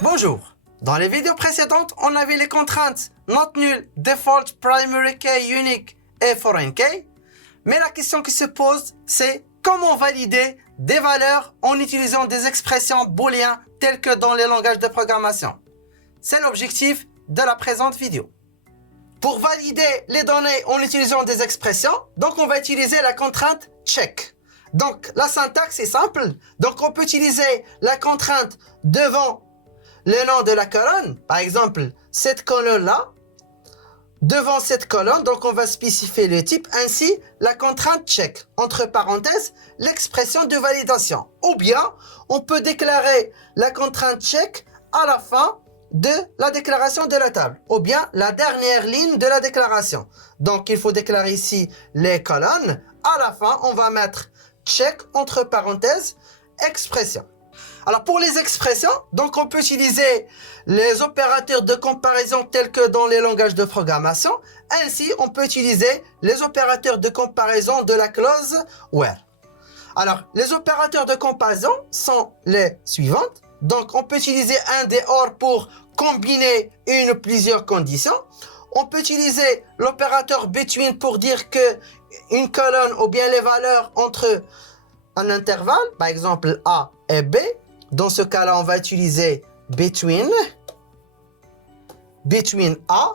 Bonjour. Dans les vidéos précédentes, on avait les contraintes not null, default, primary key, unique et foreign key. Mais la question qui se pose, c'est comment valider des valeurs en utilisant des expressions booléennes telles que dans les langages de programmation. C'est l'objectif de la présente vidéo. Pour valider les données en utilisant des expressions, donc on va utiliser la contrainte check. Donc la syntaxe est simple. Donc on peut utiliser la contrainte devant le nom de la colonne. Par exemple, cette colonne-là, devant cette colonne, donc on va spécifier le type, ainsi la contrainte check, entre parenthèses, l'expression de validation. Ou bien, on peut déclarer la contrainte check à la fin de la déclaration de la table, ou bien la dernière ligne de la déclaration. Donc, il faut déclarer ici les colonnes. À la fin, on va mettre check, entre parenthèses, expression. Alors, pour les expressions, donc on peut utiliser les opérateurs de comparaison tels que dans les langages de programmation. Ainsi, on peut utiliser les opérateurs de comparaison de la clause where. Alors, les opérateurs de comparaison sont les suivantes. Donc, on peut utiliser un des OR pour combiner une ou plusieurs conditions. On peut utiliser l'opérateur between pour dire que une colonne ou bien les valeurs entre un intervalle, par exemple A et B. Dans ce cas-là, on va utiliser between A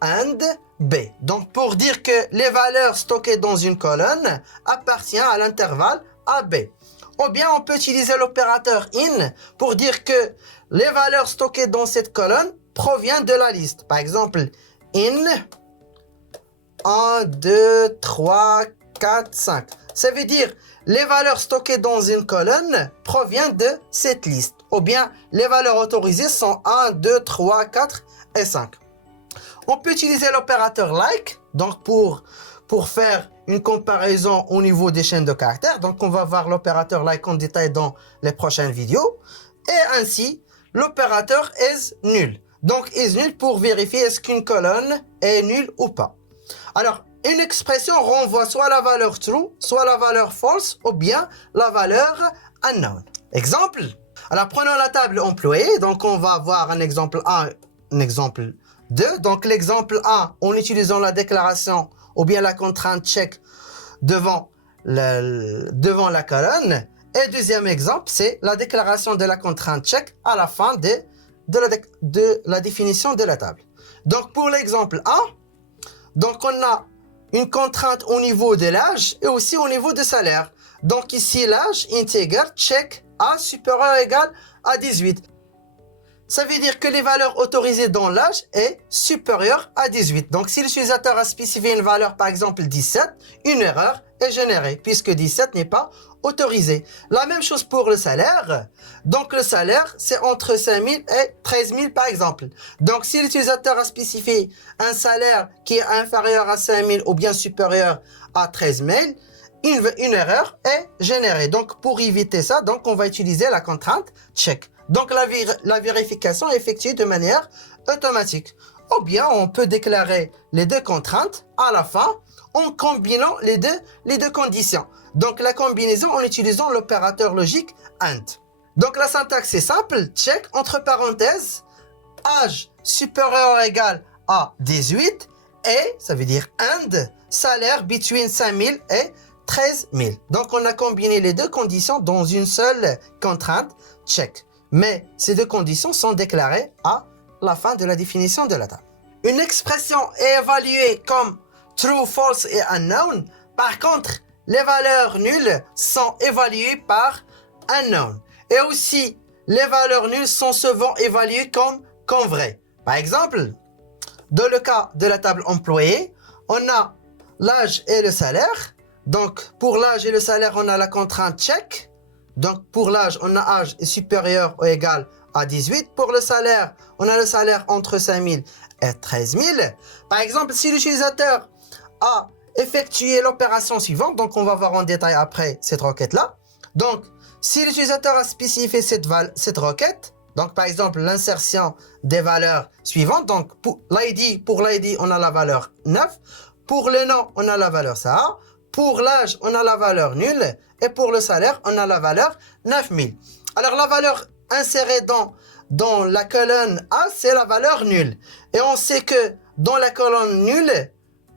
and B. Donc, pour dire que les valeurs stockées dans une colonne appartiennent à l'intervalle AB. Ou bien, on peut utiliser l'opérateur in pour dire que les valeurs stockées dans cette colonne proviennent de la liste. Par exemple, in 1, 2, 3, 4, 5. Ça veut dire les valeurs stockées dans une colonne proviennent de cette liste. Ou bien, les valeurs autorisées sont 1, 2, 3, 4 et 5. On peut utiliser l'opérateur like, donc pour faire une comparaison au niveau des chaînes de caractères. Donc, on va voir l'opérateur like en détail dans les prochaines vidéos. Et ainsi, l'opérateur is null. Donc, is null pour vérifier est-ce qu'une colonne est nulle ou pas. Alors, une expression renvoie soit la valeur true, soit la valeur false, ou bien la valeur unknown. Exemple. Alors, prenons la table employée. Donc, on va voir un exemple 1, un exemple 2. Donc, l'exemple 1, en utilisant la déclaration ou bien la contrainte check devant la colonne. Et deuxième exemple, c'est la déclaration de la contrainte check à la fin de la définition de la table. Donc, pour l'exemple 1, donc on a une contrainte au niveau de l'âge et aussi au niveau de salaire. Donc ici, l'âge, integer, check, A supérieur ou égal à 18. Ça veut dire que les valeurs autorisées dans l'âge est supérieure à 18. Donc si l'utilisateur a spécifié une valeur, par exemple 17, une erreur est générée puisque 17 n'est pas autorisé. La même chose pour le salaire. Donc le salaire, c'est entre 5 000 et 13 000 par exemple. Donc si l'utilisateur a spécifié un salaire qui est inférieur à 5 000 ou bien supérieur à 13 000, une erreur est générée. Donc pour éviter ça, donc on va utiliser la contrainte check. Donc la vérification est effectuée de manière automatique. Ou bien on peut déclarer les deux contraintes à la fin en combinant les deux conditions. Donc la combinaison en utilisant l'opérateur logique AND. Donc la syntaxe est simple, check entre parenthèses, âge supérieur ou égal à 18 et, ça veut dire AND, salaire between 5 000 et 13 000. Donc on a combiné les deux conditions dans une seule contrainte, check. Mais ces deux conditions sont déclarées à la fin de la définition de la table. Une expression est évaluée comme true, false et unknown. Par contre, les valeurs nulles sont évaluées par unknown. Et aussi, les valeurs nulles sont souvent évaluées comme vraies. Par exemple, dans le cas de la table employée, on a l'âge et le salaire. Donc, pour l'âge et le salaire, on a la contrainte check. Donc, pour l'âge, on a âge supérieur ou égal à 18. Pour le salaire, on a le salaire entre 5 000 et 13 000. Par exemple, si l'utilisateur a effectué l'opération suivante, donc on va voir en détail après cette requête-là. Donc, si l'utilisateur a spécifié cette requête, donc par exemple l'insertion des valeurs suivantes, donc pour l'ID, on a la valeur 9. Pour le nom, on a la valeur ça. Pour l'âge, on a la valeur nulle. Et pour le salaire, on a la valeur 9000. Alors la valeur insérée dans la colonne A, c'est la valeur nulle. Et on sait que dans la colonne nulle,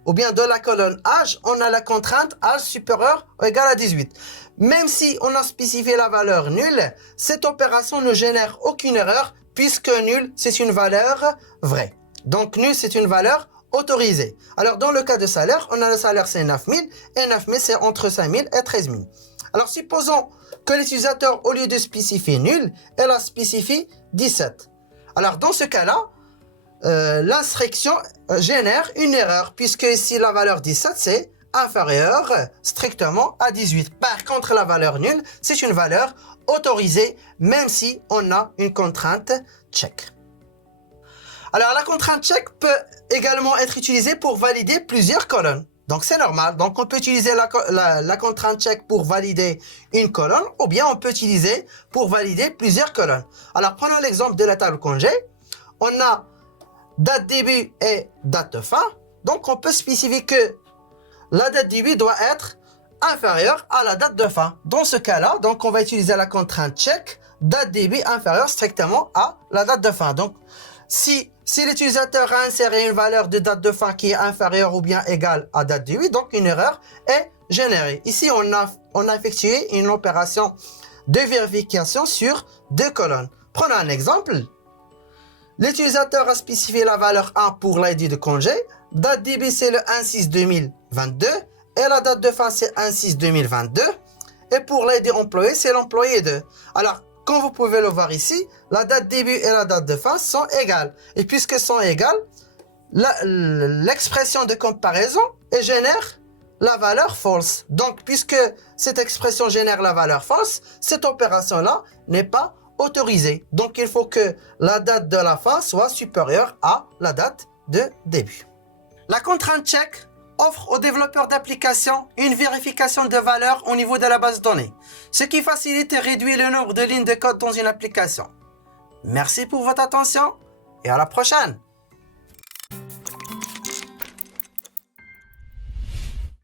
ou bien dans la colonne âge, on a la contrainte âge supérieur ou égal à 18. Même si on a spécifié la valeur nulle, cette opération ne génère aucune erreur puisque nul, c'est une valeur vraie. Donc nul, c'est une valeur autorisée. Alors dans le cas de salaire, on a le salaire c'est 9 000 et 9 000 c'est entre 5 000 et 13 000. Alors supposons que l'utilisateur, au lieu de spécifier nul, elle a spécifié 17. Alors dans ce cas-là, l'instruction génère une erreur puisque ici la valeur 17 c'est inférieur strictement à 18. Par contre la valeur nulle c'est une valeur autorisée même si on a une contrainte check. Alors la contrainte check peut également être utilisée pour valider plusieurs colonnes. Donc c'est normal. Donc on peut utiliser la contrainte check pour valider une colonne ou bien on peut utiliser pour valider plusieurs colonnes. Alors prenons l'exemple de la table congé. On a date début et date de fin. Donc on peut spécifier que la date début doit être inférieure à la date de fin. Dans ce cas-là, donc on va utiliser la contrainte check, date début inférieure strictement à la date de fin. Donc si l'utilisateur a inséré une valeur de date de fin qui est inférieure ou bien égale à date début, donc une erreur est générée. Ici, on a effectué une opération de vérification sur deux colonnes. Prenons un exemple. L'utilisateur a spécifié la valeur 1 pour l'ID de congé. Date début, c'est le 1/6/2022. Et la date de fin, c'est 1/6/2022. Et pour l'ID employé, c'est l'employé 2. Alors, comme vous pouvez le voir ici, la date début et la date de fin sont égales. Et puisque sont égales, l'expression de comparaison génère la valeur false. Donc, puisque cette expression génère la valeur false, cette opération-là n'est pas autorisée. Donc, il faut que la date de la fin soit supérieure à la date de début. La contrainte check offre aux développeurs d'applications une vérification de valeur au niveau de la base de données, ce qui facilite et réduit le nombre de lignes de code dans une application. Merci pour votre attention et à la prochaine.